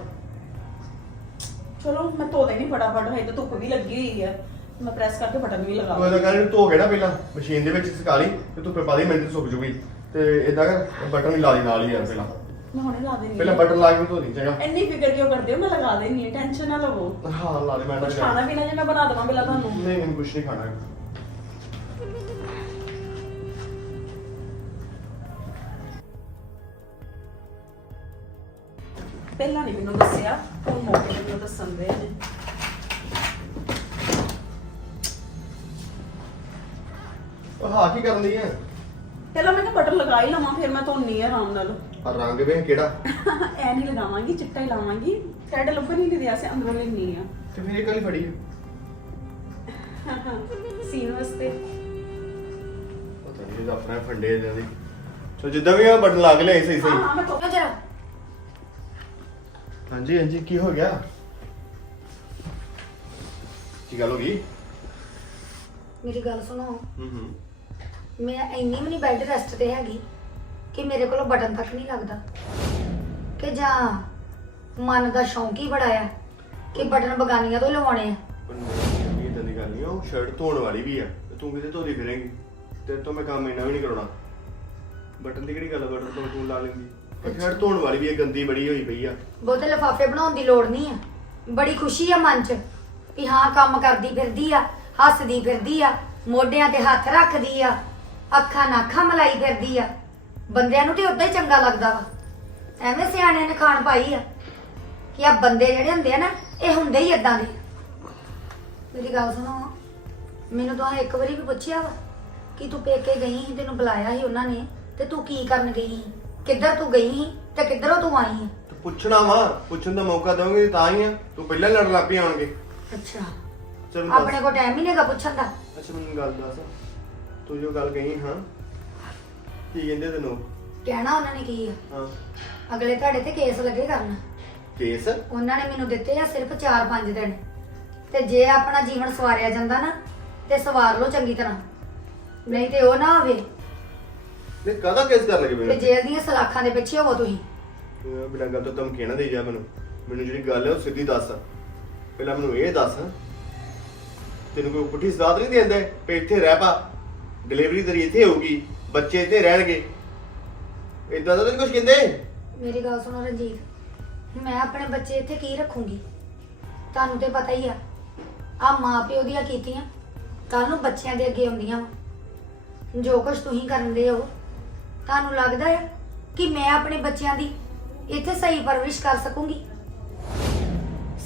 ਚਲੋ ਮੈਂ ਧੋ ਦੇਣੀ ਫਟਾਫਟ ਹੈ ਤਾਂ ਧੁੱਪ ਵੀ ਲੱਗੀ ਹੋਈ ਹੈ ਮੈਂ ਪ੍ਰੈਸ ਕਰਕੇ ਬਟਨ ਵੀ ਲਗਾ ਉਹ ਇਹਦਾ ਕਹਿੰਦੇ ਧੋ ਕੇ ਨਾ ਪਹਿਲਾਂ ਮਸ਼ੀਨ ਦੇ ਵਿੱਚ ਸੁਕਾ ਲਈ ਤੇ ਧੁੱਪੇ ਪਾ ਦੇ ਮਿੰਟ ਸੁੱਕ ਜੂਗੀ। ਤੇ ਇਦਾਂ ਕਰ ਬਟਨ ਵੀ ਲਾ ਦੀ ਨਾਲ ਹੀ ਯਾਰ ਪਹਿਲਾਂ। ਮੈਂ ਹੁਣੇ ਲਾ ਦੇਣੀ ਪਹਿਲਾਂ ਬਟਨ ਲਾ ਕੇ ਧੋ ਦੀ ਚੰਗਾ। ਇੰਨੀ ਫਿਕਰ ਕਿਉਂ ਕਰਦੇ ਹੋ? ਮੈਂ ਲਗਾ ਦੇਣੀ ਹੈ ਟੈਨਸ਼ਨ ਨਾ ਲਵੋ। ਹਾਂ ਲਾ ਦੇ ਮੈਂ ਨਾ ਕੁਛ ਖਾਣਾ ਪੀਣਾ ਜੇ ਮੈਂ ਬਣਾ ਦੇਵਾਂ ਪਹਿਲਾਂ ਤੁਹਾਨੂੰ। ਨਹੀਂ ਨਹੀਂ ਕੁਝ ਨਹੀਂ ਖਾਣਾ। ਪਹਿਲਾਂ ਨਹੀਂ ਮੈਨੂੰ ਦੱਸਿਆ ਹੁਣ ਮੌਕੇ ਤੇ ਮੈਨੂੰ ਦੱਸਣ ਦੇ ਨੇ ਉਹ ਹਾਂ ਕੀ ਕਰਨ ਦੀ ਹੈ? ਪਹਿਲਾਂ ਮੈਂ ਕਿਹਾ ਬਟਨ ਲਗਾ ਹੀ ਲਵਾਂ ਫਿਰ ਮੈਂ ਧੋਣੀ ਆ ਆਰਾਮ ਨਾਲ। ਆ ਰੰਗ ਵੇਖ ਕਿਹੜਾ? ਐ ਨਹੀਂ ਲਗਾਵਾਂਗੀ ਚਿੱਟਾ ਹੀ ਲਾਵਾਂਗੀ ਥ੍ਰੈਡ ਲੱਭਣ ਹੀ ਨਹੀਂ ਰਿਹਾ ਸੀ ਅੰਦਰੋਂ ਲੈਣੀ ਆ। ਤੇ ਫਿਰ ਇਹ ਕਾਲੀ ਫੜੀ ਹੈ ਸੀਨ ਵਾਸਤੇ। ਪਤਾ ਨਹੀਂ ਇਹਦਾ ਆਪਣਾ ਫੰਡੇ ਇਹਨਾਂ ਦੀ। ਚਲ ਜਿੱਦਾਂ ਵੀ ਆ ਬਟਨ ਲਾ ਕੇ ਲਿਆਈ ਸਹੀ ਹਾਂ ਸਹੀ। ਹਾਂ ਮੈਂ ਧੋ ਕਿਉਂ ਜਰਾ। ਹਾਂਜੀ ਹਾਂਜੀ ਕੀ ਹੋ ਗਿਆ? ਕੀ ਗੱਲ ਹੋ ਗਈ? ਮੇਰੀ ਗੱਲ ਸੁਣੋ। ਹੂੰ ਹੂੰ। ਮੈਂ ਇੰਨੀ ਵੀ ਨਹੀਂ ਬੈੱਡ ਰੈਸਟ ਤੇ ਹੈਗੀ ਕਿ ਮੇਰੇ ਕੋਲੋਂ ਬਟਨ ਤੱਕ ਨਹੀਂ ਲੱਗਦਾ। ਕਿ ਜਾਂ ਮਨ ਦਾ ਸ਼ੌਂਕ ਹੀ ਬੜਾ ਆ ਕਿ ਬਟਨ ਬਗਾਨੀਆਂ ਤੋਂ ਲਵਾਉਣੇ ਆ। ਪਰ ਨਹੀਂ ਇਦਾਂ ਦੀ ਗੱਲ ਨਹੀਂ ਉਹ ਸ਼ਰਟ ਧੋਣ ਵਾਲੀ ਵੀ ਆ ਤੇ ਤੂੰ ਕਿਤੇ ਧੋਦੀ ਫਿਰੇਂਗੀ ਤੇਰੇ ਤੋਂ ਮੈਂ ਕੰਮ ਇੰਨਾ ਵੀ ਨਹੀਂ ਕਰਾਉਣਾ। ਬਟਨ ਦੀ ਕਿਹੜੀ ਗੱਲ ਆ ਬਟਨ ਤੋਂ ਤੂੰ ਲਾ ਲੈਂਦੀ। ਪਰ ਸ਼ਰਟ ਧੋਣ ਵਾਲੀ ਵੀ ਆ ਗੰਦੀ ਬੜੀ ਹੋਈ ਪਈ ਆ। ਬਹੁਤੇ ਲਿਫਾਫੇ ਬਣਾਉਣ ਦੀ ਲੋੜ ਨਹੀਂ ਆ। ਬੜੀ ਖੁਸ਼ੀ ਆ ਮਨ 'ਚ ਵੀ ਹਾਂ ਕੰਮ ਕਰਦੀ ਫਿਰਦੀ ਆ ਹੱਸਦੀ ਫਿਰਦੀ ਆ ਮੋਢਿਆਂ ਤੇ ਹੱਥ ਰੱਖਦੀ ਆ। ਅੱਖਾਂ ਨਾਖਾਂ ਮਲਾਈ ਫਿਰਦੀ ਆ। ਬੰਦਿਆਂ ਨੂੰ ਤੇ ਉਦਾਂ ਹੀ ਚੰਗਾ ਲੱਗਦਾ ਵਾ। ਐਵੇਂ ਸਿਆਣਿਆਂ ਨੇ ਖਾਣ ਪਾਈ ਆ। ਕਿ ਆ ਬੰਦੇ ਜਿਹੜੇ ਹੁੰਦੇ ਆ ਨਾ ਇਹ ਹੁੰਦੇ ਹੀ ਇਦਾਂ ਦੇ। ਮੇਰੀ ਗੱਲ ਸੁਣੋ ਮੈਨੂੰ ਤਾਂ ਇੱਕ ਵਾਰੀ ਵੀ ਪੁੱਛਿਆ ਵਾ ਕਿ ਤੂੰ ਪੇਕੇ ਗਈ ਸੀ ਤੈਨੂੰ ਬੁਲਾਇਆ ਸੀ ਉਹਨਾਂ ਨੇ ਤੇ ਤੂੰ ਕੀ ਕਰਨ ਗਈ ਸੀ? ਕਿੱਧਰ ਤੂੰ ਗਈ ਸੀ ਤੇ ਕਿੱਧਰੋਂ ਤੂੰ ਆਈ ਤੂੰ ਪੁੱਛਣਾ ਵਾ ਪੁੱਛਣ ਦਾ ਮੌਕਾ ਦੇਵਾਂਗੇ ਤਾਂ ਹੀ ਆ। ਤੂੰ ਪਹਿਲਾਂ ਲੜ ਲੱਗ ਪਈ ਆਉਣਗੇ ਅੱਛਾ। ਚਲ ਆਪਣੇ ਕੋਲ ਟਾਈਮ ਹੀ ਨਹੀਂਗਾ ਪੁੱਛਣ ਦਾ। ਅੱਛਾ ਮੈਨੂੰ ਗੱਲ ਦੱਸ। ਤੂੰ ਜੋ ਗੱਲ ਕਹੀ ਹਾਂ। ਕੀ ਕਹਿੰਦੇ ਤੈਨੂੰ? ਕਹਿਣਾ ਉਹਨਾਂ ਨੇ ਕੀ ਆ? ਹਾਂ। ਅਗਲੇ ਤੁਹਾਡੇ ਤੇ ਕੇਸ ਲੱਗੇ ਕਰਨਾ। ਕੇਸ? ਉਹਨਾਂ ਨੇ ਮੈਨੂੰ ਦਿੱਤੇ ਆ ਸਿਰਫ 4-5 ਦਿਨ। ਤੇ ਜੇ ਆਪਣਾ ਜੀਵਨ ਸਵਾਰਿਆ ਜਾਂਦਾ ਨਾ ਤੇ ਸਵਾਰ ਲਓ ਚੰਗੀ ਤਰ੍ਹਾਂ। ਨਹੀਂ ਤੇ ਉਹ ਨਾ ਹੋਵੇ। ਨੇ ਕਾਹਦਾ ਕੇਸ ਕਰ ਲਗੇ ਤੇ ਜੇਲ੍ਹ ਦੀਆਂ ਸਲਾਖਾਂ ਦੇ ਪਿੱਛੇ ਹੋਵੋ ਤੁਸੀਂ। ਤੂੰ ਬਿਨਾਂ ਗੱਲ ਤੋਂ ਧਮਕੀ ਨਾ ਦੇ ਜਾ ਮੈਨੂੰ। ਮੈਨੂੰ ਜਿਹੜੀ ਗੱਲ ਹੈ ਉਹ ਸਿੱਧੀ ਦੱਸ। ਪਹਿਲਾਂ ਮੈਨੂੰ ਇਹ ਦੱਸ। ਤੈਨੂੰ ਕੋਈ ਪੁੱਠੀ ਸਲਾਹ ਨਹੀਂ ਦਿੰਦਾ? ਪੇ ਇੱਥੇ ਰਹਿ ਪਾ। ਡਿਲੀਵਰੀ ਤੇਰੀ ਇੱਥੇ ਹੋਊਗੀ, ਬੱਚੇ ਇੱਥੇ ਰਹਿਣਗੇ। ਇਦਾਂ ਦਾ ਤਾਂ ਕੁਝ ਕਹਿੰਦੇ? ਮੇਰੀ ਗੱਲ ਸੁਣੋ ਰਣਜੀਤ, ਮੈਂ ਆਪਣੇ ਬੱਚੇ ਇੱਥੇ ਕੀ ਰੱਖੂੰਗੀ? ਤੁਹਾਨੂੰ ਤੇ ਪਤਾ ਹੀ ਆ ਆ ਮਾਂ ਦੀਆਂ ਕੀਤੀਆਂ ਕੱਲ ਨੂੰ ਬੱਚਿਆਂ ਦੇ ਅੱਗੇ ਆਉਂਦੀਆਂ ਵਾ। ਜੋ ਕੁਝ ਤੁਸੀਂ ਕਰਦੇ ਹੋ, ਤੁਹਾਨੂੰ ਲੱਗਦਾ ਹੈ ਕਿ ਮੈਂ ਆਪਣੇ ਬੱਚਿਆਂ ਦੀ ਇੱਥੇ ਸਹੀ ਪਰਵਰਿਸ਼ ਕਰ ਸਕੂੰਗੀ?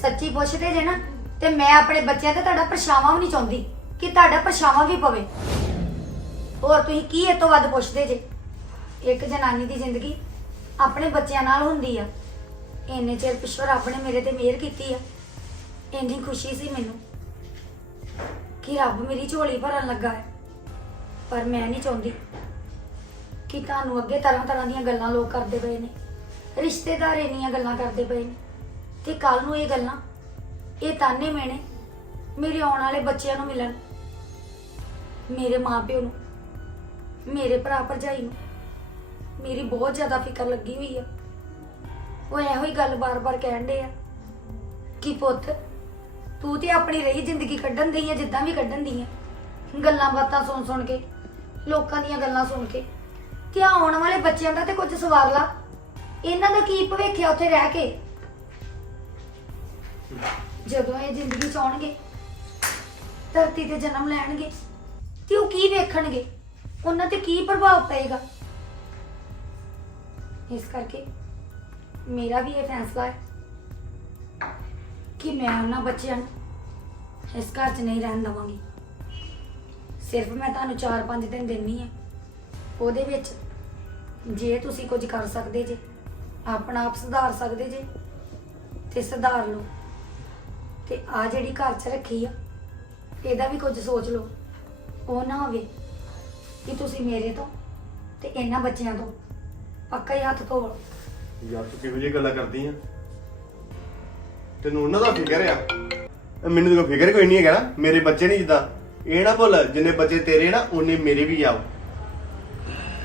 ਸੱਚੀ ਪੁੱਛਦੇ ਜੇ ਨਾ, ਤੇ ਮੈਂ ਆਪਣੇ ਬੱਚਿਆਂ ਤੇ ਤੁਹਾਡਾ ਪਰਛਾਵਾਂ ਵੀ ਨਹੀਂ ਚਾਹੁੰਦੀ ਕਿ ਤੁਹਾਡਾ ਪਰਛਾਵਾਂ ਵੀ ਪਵੇ। ਹੋਰ ਤੁਸੀਂ ਕੀ ਇਹ ਤੋਂ ਵੱਧ ਪੁੱਛਦੇ ਜੇ? ਇੱਕ ਜਨਾਨੀ ਦੀ ਜ਼ਿੰਦਗੀ ਆਪਣੇ ਬੱਚਿਆਂ ਨਾਲ ਹੁੰਦੀ ਆ। ਇੰਨੇ ਚਿਰ ਪਿਛੋਂ ਰੱਬ ਨੇ ਮੇਰੇ ਤੇ ਮਿਹਰ ਕੀਤੀ ਆ। ਇੰਨੀ ਖੁਸ਼ੀ ਸੀ ਮੈਨੂੰ ਕਿ ਰੱਬ ਮੇਰੀ ਝੋਲੀ ਭਰਨ ਲੱਗਾ ਹੈ। ਪਰ ਮੈਂ ਨਹੀਂ ਚਾਹੁੰਦੀ ਕਿ ਤੁਹਾਨੂੰ ਅੱਗੇ ਤਰ੍ਹਾਂ ਤਰ੍ਹਾਂ ਦੀਆਂ ਗੱਲਾਂ ਲੋਕ ਕਰਦੇ ਪਏ ਨੇ। ਰਿਸ਼ਤੇਦਾਰ ਇੰਨੀਆਂ ਗੱਲਾਂ ਕਰਦੇ ਪਏ ਨੇ ਤੇ ਕੱਲ ਨੂੰ ਇਹ ਗੱਲਾਂ, ਇਹ ਤਾਨੇ ਮੇਣੇ ਮੇਰੇ ਆਉਣ ਵਾਲੇ ਬੱਚਿਆਂ ਨੂੰ ਮਿਲਣ। ਮੇਰੇ ਮਾਪਿਓ ਨੂੰ ਮੇਰੇ ਭਰਾ ਭਰਜਾਈ ਨੂੰ। ਮੇਰੀ ਬਹੁਤ ਜ਼ਿਆਦਾ ਫਿਕਰ ਲੱਗੀ ਹੋਈ ਆ। ਉਹ ਇਹੋ ਹੀ ਗੱਲ ਬਾਰ-ਬਾਰ ਕਹਿਣ ਦੇ ਆ ਕਿ ਪੁੱਤ, ਤੂੰ ਤੇ ਆਪਣੀ ਰਹੀ ਜ਼ਿੰਦਗੀ ਕੱਢਣ ਦੀ ਆ, ਜਿੱਦਾਂ ਵੀ ਕੱਢਣ ਦੀ ਆ। ਗੱਲਾਂ ਬਾਤਾਂ ਸੁਣ ਸੁਣ ਕੇ, ਲੋਕਾਂ ਦੀਆਂ ਗੱਲਾਂ ਸੁਣ ਕੇ। ਤੇ ਆਹ ਆਉਣ ਵਾਲੇ ਬੱਚਿਆਂ ਦਾ ਤੇ ਕੁਝ ਸਵਾਰ ਲਾ ਇਹਨਾਂ ਦਾ ਕੀ ਭਵਿੱਖ ਆ ਉੱਥੇ ਰਹਿ ਕੇ? ਜਦੋਂ ਇਹ ਜ਼ਿੰਦਗੀ ਚ ਆਉਣਗੇ ਧਰਤੀ ਤੇ ਜਨਮ ਲੈਣਗੇ, ਤੇ ਉਹ ਕੀ ਵੇਖਣਗੇ? ਉਹਨਾਂ ਤੇ ਕੀ ਪ੍ਰਭਾਵ ਪਏਗਾ? ਇਸ ਕਰਕੇ ਮੇਰਾ ਵੀ ਇਹ ਫੈਸਲਾ ਹੈ ਕਿ ਮੈਂ ਉਹਨਾਂ ਬੱਚਿਆਂ ਨੂੰ ਇਸ ਘਰ 'ਚ ਨਹੀਂ ਰਹਿਣ ਦਵਾਂਗੀ। ਸਿਰਫ ਮੈਂ ਤੁਹਾਨੂੰ 4-5 ਦਿਨ ਦੇਣੀ ਹੈ। ਉਹਦੇ ਵਿੱਚ ਜੇ ਤੁਸੀਂ ਕੁਝ ਕਰ ਸਕਦੇ ਜੇ, ਆਪਣਾ ਆਪ ਸੁਧਾਰ ਸਕਦੇ ਜੇ ਤੇ ਸੁਧਾਰ ਲਓ। ਤੇ ਆ ਜਿਹੜੀ ਘਰ 'ਚ ਰੱਖੀ ਆ, ਇਹਦਾ ਵੀ ਕੁਝ ਸੋਚ ਲਓ। ਉਹ ਨਾ ਹੋਵੇ ਕਿ ਤੁਸੀਂ ਮੇਰੇ ਤੋਂ ਤੇ ਇਹਨਾਂ ਬੱਚਿਆਂ ਤੋਂ ਪੱਕਾ ਹੀ ਹੱਥ ਧੋਵੋ। ਯਾਰ ਤੂੰ ਕਿਹੋ ਜਿਹੀ ਗੱਲਾਂ ਕਰਦੀ ਆ? ਤੈਨੂੰ ਉਹਨਾਂ ਦਾ ਫਿਕਰ ਆ? ਮੈਨੂੰ ਤਾਂ ਕੋਈ ਫਿਕਰ ਕੋਈ ਨਹੀਂ ਹੈਗਾ ਨਾ ਮੇਰੇ ਬੱਚੇ ਨਹੀਂ ਜਿੱਦਾਂ। ਇਹ ਨਾ ਭੁੱਲ ਜਿੰਨੇ ਬੱਚੇ ਤੇਰੇ ਨਾ ਉਹਨੇ ਮੇਰੇ ਵੀ ਆਓ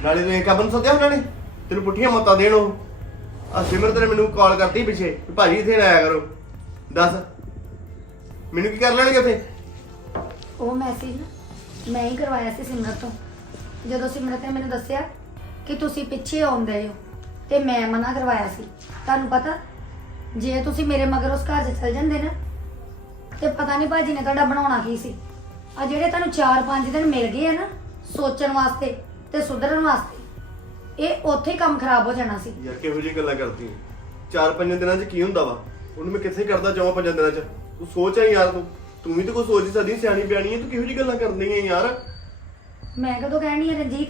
ਨਾਲੇ ਤੂੰ ਇਹ ਕਬਨ ਸੋਧਿਆ ਉਹਨਾਂ ਨੇ ਤੈਨੂੰ ਪੁੱਠੀਆਂ ਮੱਤਾਂ ਦੇਣ ਉਹ। ਆ ਸਿਮਰਤ ਨੇ ਮੈਨੂੰ ਕਾਲ ਕਰਤੀ ਪਿੱਛੇ ਵੀ ਭਾਜੀ ਇੱਥੇ ਨਾ ਆਇਆ ਕਰੋ। ਦੱਸ ਮੈਨੂੰ ਕੀ ਕਰ ਲੈਣਗੇ ਉੱਥੇ? ਉਹ ਮੈਸੇਜ ਨਾ ਮੈਂ ਹੀ ਕਰਵਾਇਆ ਸੀ ਸਿਮਰਤ ਤੋਂ। ਜਦੋਂ ਸਿਮਰਤ ਨੇ ਮੈਨੂੰ ਦੱਸਿਆ ਕਿ ਤੁਸੀਂ ਪਿੱਛੇ ਆਉਂਦੇ ਹੋ ਤੇ ਮੈਂ ਮਨਾ ਕਰਵਾਇਆ ਸੀ। ਤੁਹਾਨੂੰ ਪਤਾ, ਜੇ ਤੁਸੀਂ ਮੇਰੇ ਮਗਰ ਉਸ ਘਰ 'ਚ ਚਲ ਜਾਂਦੇ ਨਾ, ਤੇ ਪਤਾ ਨਹੀਂ ਭਾਜੀ ਨੇ ਤੁਹਾਡਾ ਬਣਾਉਣਾ ਕੀ ਸੀ। ਆ ਜਿਹੜੇ ਤੁਹਾਨੂੰ 4-5 ਦਿਨ ਮਿਲ ਗਏ ਆ ਨਾ, ਸੋਚਣ ਵਾਸਤੇ ਤੇ ਸੁਧਰਨ ਵਾਸਤੇ, ਇਹ ਉੱਥੇ ਹੀ ਕੰਮ ਖਰਾਬ ਹੋ ਜਾਣਾ ਸੀ। ਯਾਰ ਕਿਹੋ ਜਿਹੀ ਗੱਲਾਂ ਕਰਦੀ ਹੈ ਚਾਰ ਪੰਜ ਦਿਨਾਂ 'ਚ ਕੀ ਹੁੰਦਾ ਵਾ? ਉਹਨੂੰ ਮੈਂ ਕਿੱਥੇ ਕਰਦਾ ਚਾਹਾਂ ਪੰਜਾਂ ਦਿਨਾਂ 'ਚ? ਤੂੰ ਸੋਚ ਆ ਯਾਰ ਤੂੰ। ਤੂੰ ਵੀ ਤਾਂ ਕੋਈ ਸੋਚ ਸਕਦੀ ਸਿਆਣੀ ਬਿਆਣੀ ਹੈ ਤੂੰ ਕਿਹੋ ਜਿਹੀ ਗੱਲਾਂ ਕਰਦੀ ਹੈ ਯਾਰ? ਮੈਂ ਕਦੋਂ ਕਹਿਣੀ ਹੈ ਰਣਜੀਤ?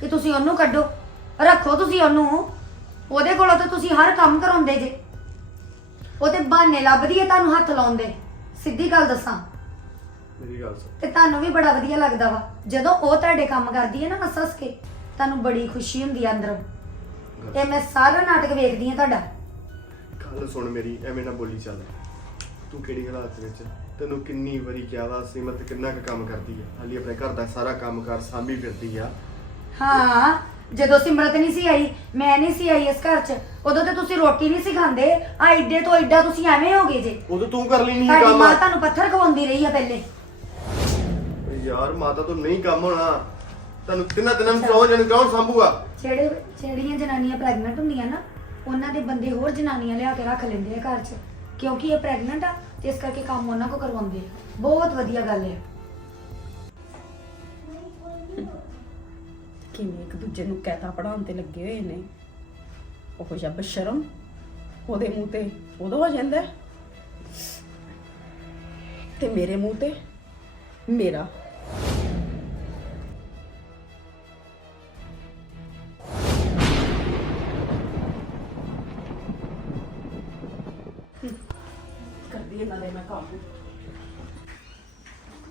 ਕਿ ਤੁਸੀਂ ਉਹਨੂੰ ਕੱਢੋ। ਰੱਖੋ ਤੁਸੀਂ ਉਹਨੂੰ। ਉਹਦੇ ਕੋਲੋਂ ਤਾਂ ਤੁਸੀਂ ਹਰ ਕੰਮ ਕਰਾਉਂਦੇ ਜੇ। ਉਹਦੇ ਬਹਾਨੇ ਲੱਭਦੀ ਹੈ ਤੁਹਾਨੂੰ ਹੱਥ ਲਾਉਂਦੇ ਸਿੱਧੀ ਗੱਲ ਦੱਸਾਂ। ਮੇਰੀ ਗੱਲ ਸੁਣ। ਤੇ ਤੁਹਾਨੂੰ ਵੀ ਬੜਾ ਵਧੀਆ ਲੱਗਦਾ ਵਾ। ਜਦੋਂ ਉਹ ਤੁਹਾਡੇ ਕੰਮ ਕਰਦੀ ਹੈ ਨਾ ਹੱਸ ਹੱਸ ਕੇ ਤੁਹਾਨੂੰ ਬੜੀ ਖੁਸ਼ੀ ਹੁੰਦੀ ਹੈ ਅੰਦਰੋਂ। ਇਹ ਮੈਂ ਸਾਰਾ ਨਾਟਕ ਵੇਖਦੀ ਹਾਂ ਤੁਹਾਡਾ। ਗੱਲ ਸੁਣ ਮੇਰੀ ਐਵੇਂ ਨਾ ਬੋਲੀ ਚੱਲ। ਤੂੰ ਕਿਹੜੀ ਹਾਲਾਤ ਵਿੱਚ ਤੈਨੂੰ ਕਿੰਨੀ ਵਾਰੀ ਵਾ ਸਿਮਰਤ ਕਿੰਨਾ ਕੁ ਕੰਮ ਕਰਦੀ ਆ। ਹਾਲੀ ਆਪਣੇ ਘਰ ਦਾ ਸਾਰਾ ਕੰਮ ਕਰ ਸਾਂਭੀ ਫਿਰਦੀ ਆ। ਹਾਂ ਜਦੋਂ ਸਿਮਰਤ ਨਹੀਂ ਸੀ ਆਈ ਮੈਂ ਨਹੀਂ ਸੀ ਆਈ ਇਸ ਘਰ 'ਚ ਉਦੋਂ ਤੇ ਤੁਸੀਂ ਰੋਟੀ ਨਹੀਂ ਸੀ ਖਾਂਦੇ। ਆ ਏਡੇ ਤੋਂ ਏਡਾ ਤੁਸੀਂ ਐਵੇਂ ਹੋ ਗਏ ਜੇ। ਉਦੋਂ ਤੂੰ ਕਰ ਤੁਹਾਡੀ ਕੰਮ। ਮਾਂ ਤੁਹਾਨੂੰ ਪੱਥਰ ਖਵਾਉਂਦੀ ਰਹੀ ਆ ਪਹਿਲੇ। ਯਾਰ ਮਾਤਾ ਤੋਂ ਨਹੀਂ ਕੰਮ ਹੋਣਾ। ਤੁਹਾਨੂੰ ਤਿੰਨਾਂ ਦਿਨਾਂ ਵਿੱਚ ਰੋਜ਼ ਜਣ ਕੌਣ ਸੰਭੂਗਾ? ਜਿਹੜੇ ਜਿਹੜੀਆਂ ਜਨਾਨੀਆਂ ਪ੍ਰੈਗਨੈਂਟ ਹੁੰਦੀਆਂ ਨਾ ਉਹਨਾਂ ਦੇ ਬੰਦੇ ਹੋਰ ਜਨਾਨੀਆਂ ਲਿਆ ਕੇ ਰੱਖ ਲੈਂਦੇ ਆ ਘਰ 'ਚ। ਕਿਉਂਕਿ ਇਹ ਪ੍ਰੈਗਨੈਂਟ ਆ ਤੇ ਇਸ ਕਰਕੇ ਕੰਮ ਉਹਨਾਂ ਕੋ ਕਰਵਾਉਂਦੇ ਆ। ਬਹੁਤ ਵਧੀਆ ਗੱਲ ਹੈ ਕਿਵੇਂ ਇੱਕ ਦੂਜੇ ਨੂੰ ਕਹਿਤਾ ਪੜਾਉਣ ਤੇ ਲੱਗੇ ਹੋਏ ਨੇ? ਉਹ ਜਿਹਾ ਸ਼ਰਮ ਉਹਦੇ ਮੂੰਹ ਤੇ ਉਦੋਂ ਹੋ ਜਾਂਦਾ ਹੈ। ਤੇ ਮੇਰੇ ਮੂੰਹ ਤੇ ਮੇਰਾ।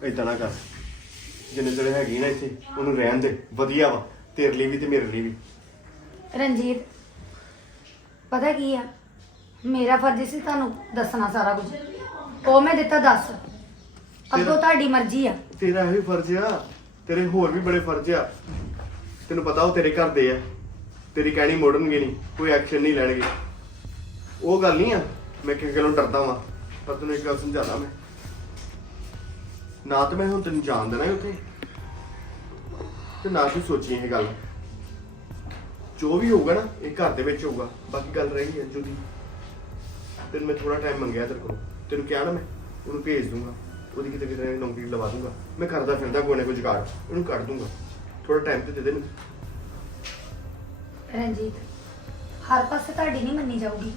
ਏਦਾਂ ਨਾ ਕਰ। ਜਿੰਨੇ ਜਿਹੜੇ ਹੈਗੀ ਨਾ ਇੱਥੇ ਉਹਨੂੰ ਰਹਿਣ ਦੇ। ਵਧੀਆ ਵਾ। ਤੇਰੇ ਲਈ ਵੀ ਤੇ ਮੇਰੇ ਲਈ ਵੀ। ਰਣਜੀਤ ਪਤਾ ਕੀ ਆ? ਮੇਰਾ ਫਰਜ਼ ਸੀ ਤੁਹਾਨੂੰ ਦੱਸਣਾ ਸਾਰਾ ਕੁਝ। ਉਹ ਮੈਂ ਦਿੱਤਾ ਦੱਸ। ਅੱਗੋਂ ਤੁਹਾਡੀ ਮਰਜ਼ੀ ਆ। ਤੇਰਾ ਇਹ ਫਰਜ਼ ਆ। ਤੇਰੇ ਹੋਰ ਵੀ ਬੜੇ ਫਰਜ਼ ਆ। ਤੈਨੂੰ ਪਤਾ ਉਹ ਤੇਰੇ ਘਰ ਦੇ ਆ। ਤੇਰੀ ਕਹਿਣੀ ਮੋੜਨਗੇ ਨਹੀਂ। ਕੋਈ ਐਕਸ਼ਨ ਨਹੀਂ ਲੈਣਗੇ। ਉਹ ਗੱਲ ਨਹੀਂ ਆ। ਮੈਂ ਕਿਸੇ ਗੱਲੋਂ ਡਰਦਾ ਵਾਂ। ਪਰ ਤੈਨੂੰ ਇੱਕ ਗੱਲ ਸਮਝਾਣਾ ਮੈਂ। ਨਾ ਤਾਂ ਮੈਂ ਹੁਣ ਤੈਨੂੰ ਜਾਣ ਦੇਣਾ ਉੱਥੇ। ਤੇ ਨਾ ਤੂੰ ਸੋਚੀ ਇਹ ਗੱਲ। ਜੋ ਵੀ ਹੋਊਗਾ ਨਾ, ਇਹ ਘਰ ਦੇ ਵਿੱਚ ਹੋਊਗਾ। ਬਾਕੀ ਗੱਲ ਰਹੀ ਅੰਜੂ ਦੀ ਤੈਨੂੰ ਮੈਂ ਥੋੜਾ ਟਾਈਮ ਮੰਗਿਆ ਤੇਰੇ ਕੋਲ। ਤੈਨੂੰ ਕਿਹਾ ਨਾ ਮੈਂ, ਉਹਨੂੰ ਭੇਜ ਦੂੰਗਾ। ਉਹਦੀ ਕਿਤੇ ਕਿਤੇ ਨੌਕਰੀ ਲਵਾ ਦੂੰਗਾ। ਮੈਂ ਕਰਦਾ ਫਿਰਦਾ ਕੋਈ ਨਾ ਕੋਈ ਜੁਗਾੜ। ਉਹਨੂੰ ਕੱਢ ਦੂੰਗਾ। ਥੋੜਾ ਟਾਈਮ ਤੇ ਦੇ ਦੇ ਮੈਨੂੰ। ਰਣਜੀਤ, ਹਰ ਪਾਸੇ ਤੁਹਾਡੀ ਨਹੀਂ ਮੰਨੀ ਜਾਊਗੀ।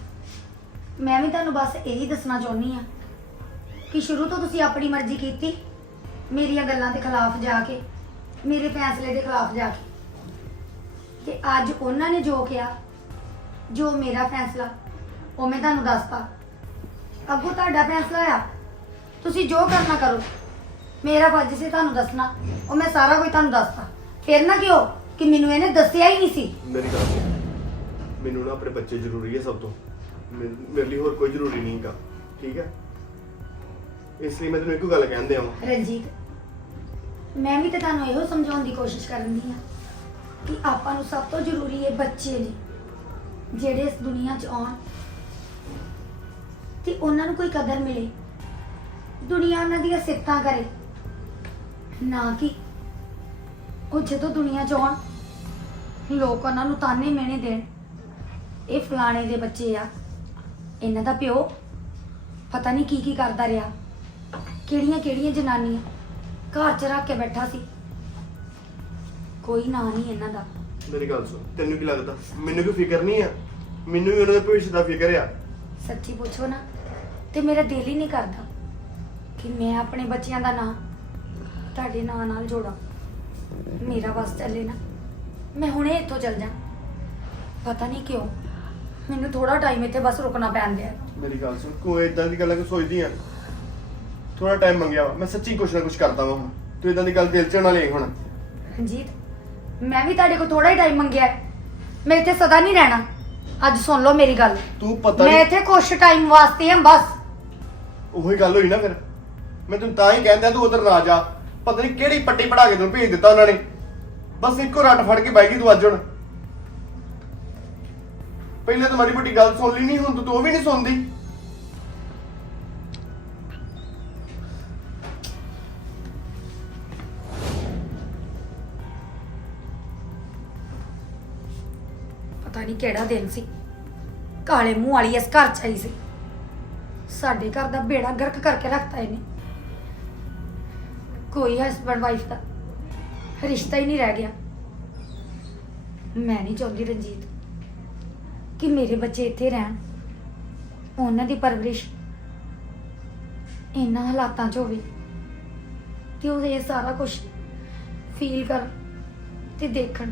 ਮੈਂ ਵੀ ਤੁਹਾਨੂੰ ਬਸ ਇਹੀ ਦੱਸਣਾ ਚਾਹੁੰਦੀ ਆ ਕਿ ਸ਼ੁਰੂ ਤੋਂ ਤੁਸੀਂ ਆਪਣੀ ਮਰਜ਼ੀ ਕੀਤੀ। ਮੇਰੀਆਂ ਗੱਲਾਂ ਦੇ ਖਿਲਾਫ ਜਾ ਕੇ ਮੇਰੇ ਫੈਸਲੇ ਦੇ ਖਿਲਾਫ ਜਾ ਕੇ। ਤੇ ਅੱਜ ਉਹਨਾਂ ਨੇ ਜੋ ਕਿਹਾ ਜੋ ਮੇਰਾ ਫੈਸਲਾ ਉਹ ਮੈਂ ਤੁਹਾਨੂੰ ਦੱਸਤਾ। ਅੱਗੋਂ ਤੁਹਾਡਾ ਫੈਸਲਾ ਆ। ਤੁਸੀਂ ਜੋ ਕਰਨਾ ਕਰੋ ਮੇਰਾ ਫਰਜ਼ ਸੀ ਤੁਹਾਨੂੰ ਦੱਸਣਾ। ਉਹ ਮੈਂ ਸਾਰਾ ਕੁਝ ਤੁਹਾਨੂੰ ਦੱਸਤਾ। ਫਿਰ ਨਾ ਕਿਉਂ ਕਿ ਮੈਨੂੰ ਇਹਨੇ ਦੱਸਿਆ ਹੀ ਨਹੀਂ ਸੀ? ਮੇਰੀ ਗੱਲ ਸੁਣ। ਮੈਨੂੰ ਨਾ ਆਪਣੇ ਬੱਚੇ ਜ਼ਰੂਰੀ ਹੈ ਸਭ ਤੋਂ। ਮੇਰੇ ਲਈ ਹੋਰ ਕੋਈ ਜ਼ਰੂਰੀ ਨਹੀਂ ਹੈਗਾ ਠੀਕ ਹੈ ਇਸ ਲਈ ਮੈਂ ਤੈਨੂੰ ਇੱਕੋ ਗੱਲ ਕਹਿੰਦੇ ਆਵਾਂ ਰਣਜੀਤ ਮੈਂ ਵੀ ਤੇ ਤੁਹਾਨੂੰ ਇਹੋ ਸਮਝਾਉਣ ਦੀ ਕੋਸ਼ਿਸ਼ ਕਰਨੀ ਆ ਕਿ ਆਪਾਂ ਨੂੰ ਸਭ ਤੋਂ ਜ਼ਰੂਰੀ ਹੈ ਬੱਚੇ ਨੇ, ਜਿਹੜੇ ਇਸ ਦੁਨੀਆ 'ਚ ਆਉਣ ਤੇ ਉਹਨਾਂ ਨੂੰ ਕੋਈ ਕਦਰ ਮਿਲੇ, ਦੁਨੀਆ ਉਹਨਾਂ ਦੀਆਂ ਸਿਫਤਾਂ ਕਰੇ, ਨਾ ਕਿ ਉਹ ਜਦੋਂ ਦੁਨੀਆ 'ਚ ਆਉਣ, ਲੋਕ ਉਹਨਾਂ ਨੂੰ ਤਾਨੇ ਮਿਹਣੇ ਦੇਣ, ਇਹ ਫਲਾਣੇ ਦੇ ਬੱਚੇ ਆ, ਇਹਨਾਂ ਦਾ ਪਿਓ ਪਤਾ ਨਹੀਂ ਕੀ ਕੀ ਕਰਦਾ ਰਿਹਾ ਕਿਹੜੀਆਂ ਕਿਹੜੀਆਂ ਜਨਾਨੀਆਂ। ਘਰ 'ਚ ਰੱਖ ਕੇ ਬੈਠਾ ਸੀ। ਕੋਈ ਨਾਂ ਨਹੀਂ ਇਹਨਾਂ ਦਾ। ਮੇਰੀ ਗੱਲ ਸੁਣ ਤੈਨੂੰ ਕੀ ਲੱਗਦਾ? ਮੈਨੂੰ ਕੋਈ ਫਿਕਰ ਨਹੀਂ ਆ? ਮੈਨੂੰ ਵੀ ਉਹਨਾਂ ਦੇ ਭਵਿੱਖ ਦਾ ਫਿਕਰ ਆ। ਸੱਚੀ ਪੁੱਛੋ ਨਾ ਤੇ ਮੇਰਾ ਦਿਲ ਹੀ ਨਹੀਂ ਕਰਦਾ ਕਿ ਮੈਂ ਆਪਣੇ ਬੱਚਿਆਂ ਦਾ ਨਾਂ ਤੁਹਾਡੇ ਨਾਂ ਨਾਲ ਜੋੜਾਂ। ਮੇਰਾ ਬਸ ਚੱਲੇ ਨਾ। ਮੈਂ ਹੁਣੇ ਇੱਥੋਂ ਚੱਲ ਜਾ। ਪਤਾ ਨਹੀਂ ਕਿਉਂ ਮੈਨੂੰ ਥੋੜਾ ਟਾਈਮ ਇੱਥੇ ਬਸ ਰੁਕਣਾ ਪੈਂਦਾ ਮੇਰੀ ਗੱਲ ਸੁਣ ਕੋਈ ਇਦਾਂ ਦੀ ਗੱਲਾਂ ਕਿ ਸੋਚਦੀ ਆ? ਥੋੜਾ ਟਾਈਮ ਮੰਗਿਆ ਵਾ। ਮੈਂ ਸੱਚੀ ਕੁਛ ਨਾ ਕੁਛ ਕਰਦਾ ਵਾਂ ਹੁਣ। ਤੂੰ ਇਦਾਂ ਦੀ ਗੱਲ ਦਿਲ 'ਚ ਨਾ ਲੈ ਹੁਣ। ਰਣਜੀਤ ਮੈਂ ਵੀ ਤੁਹਾਡੇ ਕੋਲ ਥੋੜਾ ਹੀ ਟਾਈਮ ਮੰਗਿਆ ਹੈ। ਮੈਂ ਇੱਥੇ ਸਦਾ ਨਹੀਂ ਰਹਿਣਾ। ਅੱਜ ਸੁਣ ਲਓ ਮੇਰੀ ਗੱਲ। ਤੂੰ ਪਤਾ ਮੈਂ ਨਹੀਂ ਇੱਥੇ ਕੁਛ ਟਾਈਮ ਵਾਸਤੇ ਹਾਂ ਬਸ। ਉਹੀ ਗੱਲ ਹੋਈ ਨਾ ਫਿਰ। ਮੈਂ ਤੈਨੂੰ ਤਾਂ ਹੀ ਕਹਿੰਦਾ ਤੂੰ ਉਧਰ ਨਾ ਜਾ। ਪਤਾ ਨਹੀਂ ਕਿਹੜੀ ਪੱਟੀ ਪੜਾ ਕੇ ਤੈਨੂੰ ਭੇਜ ਦਿੱਤਾ ਉਹਨਾਂ ਨੇ। ਬਸ ਇੱਕੋ ਰੱਟ ਫੜ ਕੇ ਬਹਿ ਗਈ ਤੂੰ ਅੱਜ ਹੁਣ। ਪਹਿਲੇ ਤਾਂ ਮਾਰੀ ਵੱਡੀ ਗੱਲ ਸੁਣ ਲਈ ਨਹੀਂ ਹੁਣ ਤੂੰ ਉਹ ਵੀ ਨਹੀਂ ਸੁਣਦੀ। ਪਤਾ ਨਹੀਂ ਕਿਹੜਾ ਦਿਨ ਸੀ। ਕਾਲੇ ਮੂੰਹ ਵਾਲੀ ਇਸ ਘਰ ਚ ਆਈ ਸੀ। ਸਾਡੇ ਘਰ ਦਾ ਬੇੜਾ ਗਰਕ ਕਰਕੇ ਰੱਖਤਾ ਇਹਨੇ। ਕੋਈ ਹਸਬੰਡ ਵਾਈਫ ਦਾ ਰਿਸ਼ਤਾ ਹੀ ਨਹੀਂ ਰਹਿ ਗਿਆ। ਮੈਂ ਨਹੀਂ ਚਾਹੁੰਦੀ ਰਣਜੀਤ ਕਿ ਮੇਰੇ ਬੱਚੇ ਇੱਥੇ ਰਹਿਣ। ਉਹਨਾਂ ਦੀ ਪਰਵਰਿਸ਼ ਇਹਨਾਂ ਹਾਲਾਤਾਂ 'ਚ ਹੋਵੇ ਕਿ ਉਹ ਇਹ ਸਾਰਾ ਕੁਝ ਫੀਲ ਕਰਨ ਤੇ ਦੇਖਣ।